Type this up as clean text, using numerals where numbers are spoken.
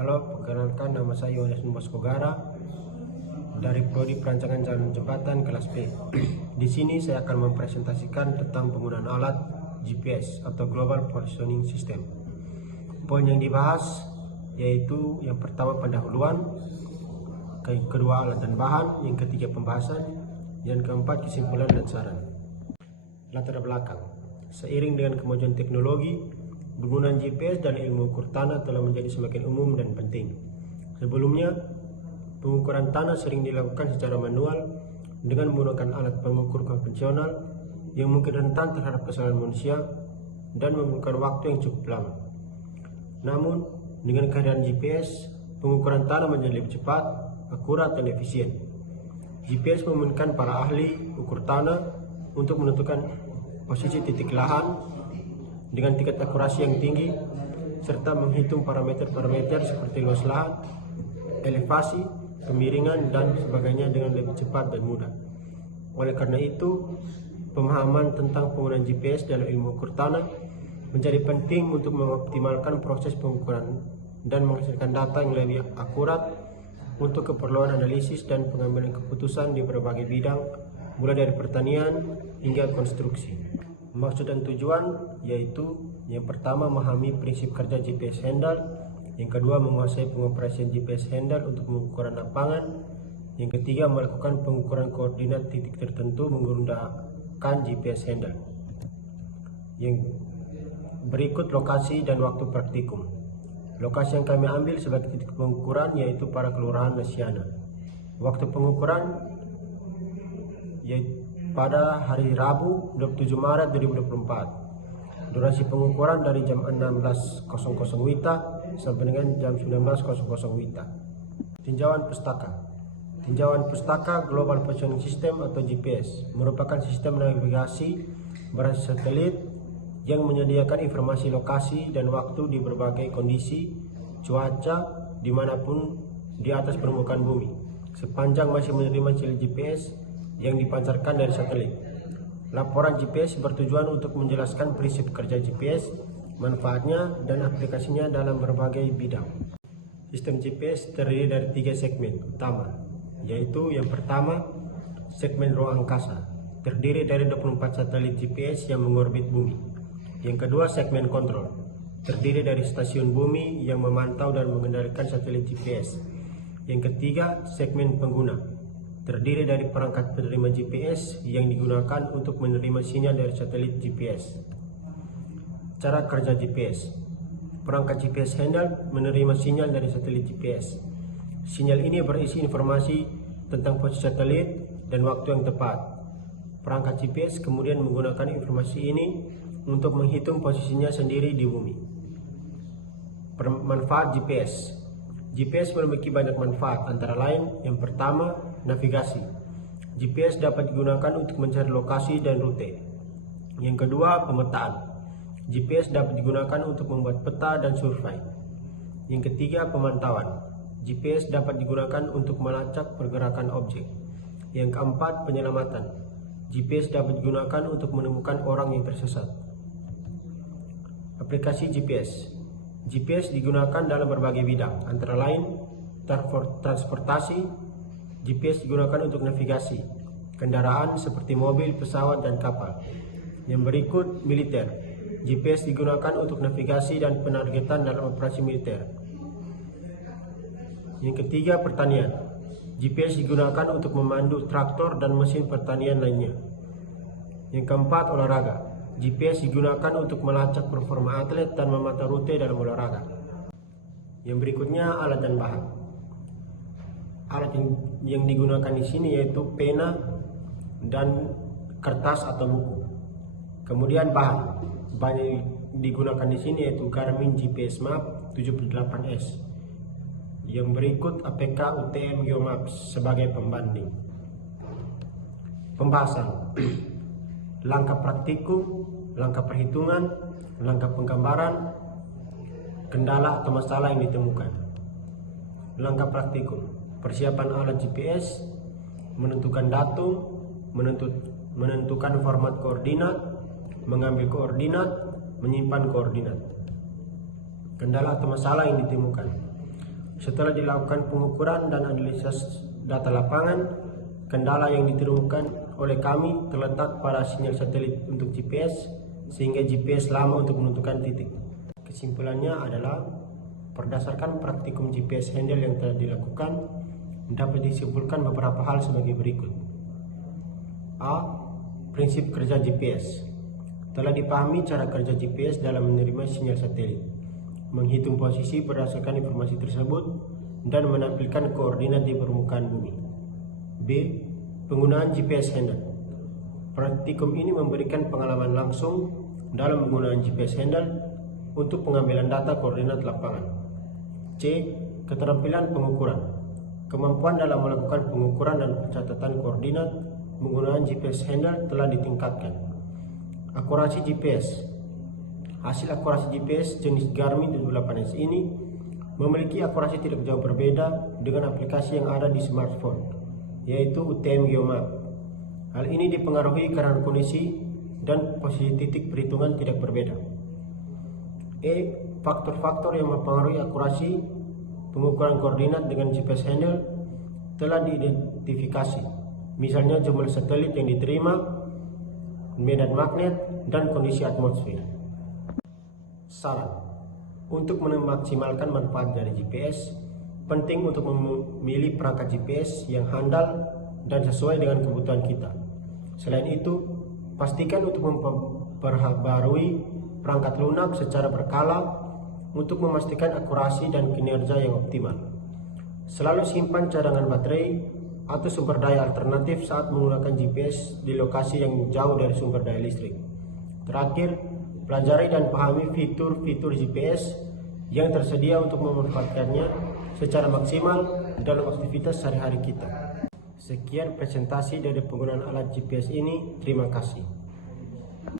Halo, perkenalkan nama saya Yohanes Numaskogara dari Prodi Perancangan Jalan Jembatan kelas B. Di sini saya akan mempresentasikan tentang penggunaan alat GPS atau Global Positioning System. Poin yang dibahas yaitu yang pertama pendahuluan, kedua alat dan bahan, yang ketiga pembahasan, yang keempat kesimpulan dan saran. Latar belakang. Seiring dengan kemajuan teknologi, penggunaan GPS dan ilmu ukur tanah telah menjadi semakin umum dan penting. Sebelumnya, pengukuran tanah sering dilakukan secara manual dengan menggunakan alat pengukur konvensional yang mungkin rentan terhadap kesalahan manusia dan memerlukan waktu yang cukup lama. Namun, dengan kehadiran GPS, pengukuran tanah menjadi lebih cepat, akurat, dan efisien. GPS memungkinkan para ahli ukur tanah untuk menentukan posisi titik lahan dengan tingkat akurasi yang tinggi, serta menghitung parameter-parameter seperti luas lahan, elevasi, kemiringan, dan sebagainya dengan lebih cepat dan mudah. Oleh karena itu, pemahaman tentang penggunaan GPS dalam ilmu ukur tanah menjadi penting untuk mengoptimalkan proses pengukuran dan menghasilkan data yang lebih akurat untuk keperluan analisis dan pengambilan keputusan di berbagai bidang, mulai dari pertanian hingga konstruksi. Maksud dan tujuan yaitu yang pertama memahami prinsip kerja GPS handle, yang kedua menguasai pengoperasian GPS handle untuk pengukuran lapangan, yang ketiga melakukan pengukuran koordinat titik tertentu menggunakan GPS handle. Yang berikut lokasi dan waktu praktikum. Lokasi yang kami ambil sebagai titik pengukuran yaitu para kelurahan Nasiana. Waktu pengukuran yaitu pada hari Rabu 27 Maret 2024. Durasi pengukuran dari jam 16.00 WITA sampai dengan jam 19.00 WITA. Tinjauan pustaka. Tinjauan pustaka Global Positioning System atau GPS merupakan sistem navigasi berbasis satelit yang menyediakan informasi lokasi dan waktu di berbagai kondisi cuaca dimanapun di atas permukaan bumi, sepanjang masih menerima sinyal GPS yang dipancarkan dari satelit. Laporan GPS bertujuan untuk menjelaskan prinsip kerja GPS, manfaatnya, dan aplikasinya dalam berbagai bidang. Sistem GPS terdiri dari 3 segmen utama, yaitu yang pertama, segmen ruang angkasa, terdiri dari 24 satelit GPS yang mengorbit bumi. Yang kedua, segmen kontrol, terdiri dari stasiun bumi yang memantau dan mengendalikan satelit GPS. Yang ketiga, segmen pengguna, terdiri dari perangkat penerima GPS yang digunakan untuk menerima sinyal dari satelit GPS. Cara kerja GPS. Perangkat GPS handle menerima sinyal dari satelit GPS. Sinyal ini berisi informasi tentang posisi satelit dan waktu yang tepat. Perangkat GPS kemudian menggunakan informasi ini untuk menghitung posisinya sendiri di bumi. Manfaat GPS. GPS memiliki banyak manfaat, antara lain yang pertama, navigasi. GPS dapat digunakan untuk mencari lokasi dan rute. Yang kedua, pemetaan. GPS dapat digunakan untuk membuat peta dan survei. Yang ketiga, pemantauan. GPS dapat digunakan untuk melacak pergerakan objek. Yang keempat, penyelamatan. GPS dapat digunakan untuk menemukan orang yang tersesat. Aplikasi GPS. GPS digunakan dalam berbagai bidang, antara lain transportasi. GPS digunakan untuk navigasi kendaraan seperti mobil, pesawat, dan kapal. Yang berikut, militer. GPS digunakan untuk navigasi dan penargetan dalam operasi militer. Yang ketiga, pertanian. GPS digunakan untuk memandu traktor dan mesin pertanian lainnya. Yang keempat, olahraga. GPS digunakan untuk melacak performa atlet dan memantau rute dalam olahraga. Yang berikutnya, alat dan bahan. Alat yang digunakan di sini yaitu pena dan kertas atau buku. Kemudian bahan. Bahan yang digunakan di sini yaitu Garmin GPS Map 78S. Yang berikut APK UTM Geomaps sebagai pembanding. Pembahasan. Langkah praktikum, langkah perhitungan, langkah penggambaran, kendala atau masalah yang ditemukan. Langkah praktikum, persiapan alat GPS, menentukan datum, menentukan format koordinat, mengambil koordinat, menyimpan koordinat. Kendala atau masalah yang ditemukan. Setelah dilakukan pengukuran dan analisis data lapangan, kendala yang ditemukan oleh kami terletak pada sinyal satelit untuk GPS, sehingga GPS lama untuk menentukan titik. Kesimpulannya adalah, berdasarkan praktikum GPS handle yang telah dilakukan, dapat disimpulkan beberapa hal sebagai berikut. A. Prinsip kerja GPS. Telah dipahami cara kerja GPS dalam menerima sinyal satelit, menghitung posisi berdasarkan informasi tersebut, dan menampilkan koordinat di permukaan bumi. B. Penggunaan GPS handle. Praktikum ini memberikan pengalaman langsung dalam penggunaan GPS handle untuk pengambilan data koordinat lapangan. C. Keterampilan pengukuran. Kemampuan dalam melakukan pengukuran dan pencatatan koordinat menggunakan GPS handle telah ditingkatkan. Akurasi GPS. Hasil akurasi GPS jenis Garmin 78S ini memiliki akurasi tidak jauh berbeda dengan aplikasi yang ada di smartphone, yaitu UTM Geomap. Hal ini dipengaruhi karena kondisi dan posisi titik perhitungan tidak berbeda. E. Faktor-faktor yang mempengaruhi akurasi pengukuran koordinat dengan GPS handle telah diidentifikasi, misalnya jumlah satelit yang diterima, medan magnet, dan kondisi atmosfer. Saran: untuk memaksimalkan manfaat dari GPS, penting untuk memilih perangkat GPS yang handal dan sesuai dengan kebutuhan kita. Selain itu, pastikan untuk memperbarui perangkat lunak secara berkala untuk memastikan akurasi dan kinerja yang optimal. Selalu simpan cadangan baterai atau sumber daya alternatif saat menggunakan GPS di lokasi yang jauh dari sumber daya listrik. Terakhir, pelajari dan pahami fitur-fitur GPS yang tersedia untuk memanfaatkannya secara maksimal dalam aktivitas sehari-hari kita. Sekian presentasi dari penggunaan alat GPS ini. Terima kasih.